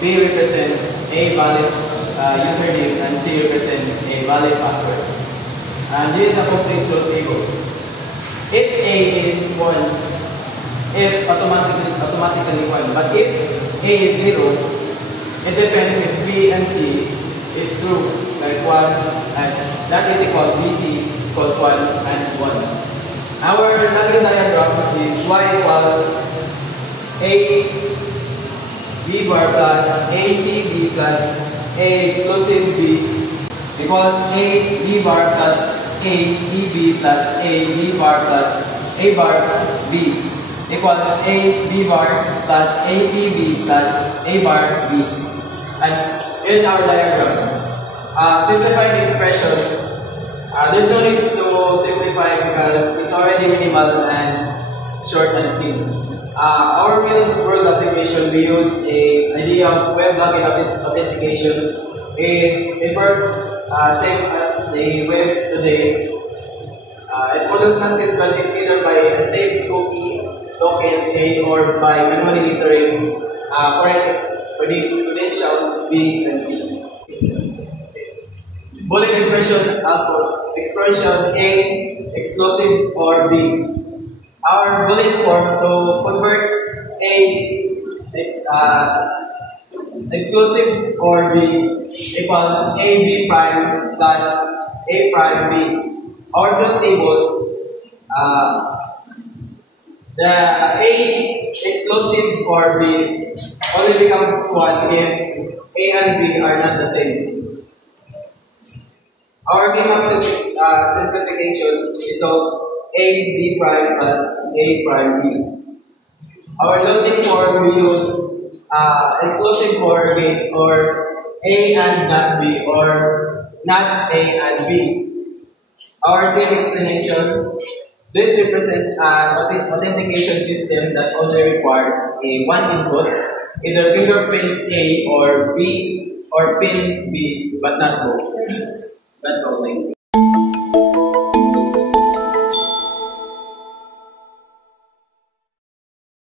B represents a valid username and C represents a valid password. And this is a complete truth table. If A is 1, if automatically 1, but if A is 0, it depends if B and C is true, like 1, and that is equal BC equals 1 and 1. Our Lagrange diagram is Y equals A B bar plus ACB plus A exclusive B equals A B bar plus ACB plus A B bar plus A bar B equals A B bar plus ACB plus A bar B. And here's our diagram. Simplified expression. There's no need to simplify because it's already minimal and short and clean. Our real-world application, we use a idea of web login authentication. It works same as the web today. It models success either by a saved cookie token A or by manually entering correct credentials B and C. Boolean expression output, expression A, exclusive or B. Our Boolean form to convert A exclusive or B equals AB prime plus A prime B. Our truth table, the A exclusive or B only becomes 1 if A and B are not the same. Our Emacs simplification is of A B prime plus A prime B. Our logic form we use exclusive or gate or A and not B or not A and B. Our claim explanation, this represents an authentication system that only requires a one input, either fingerprint A or B or pin B, but not both. That's all. Thank you.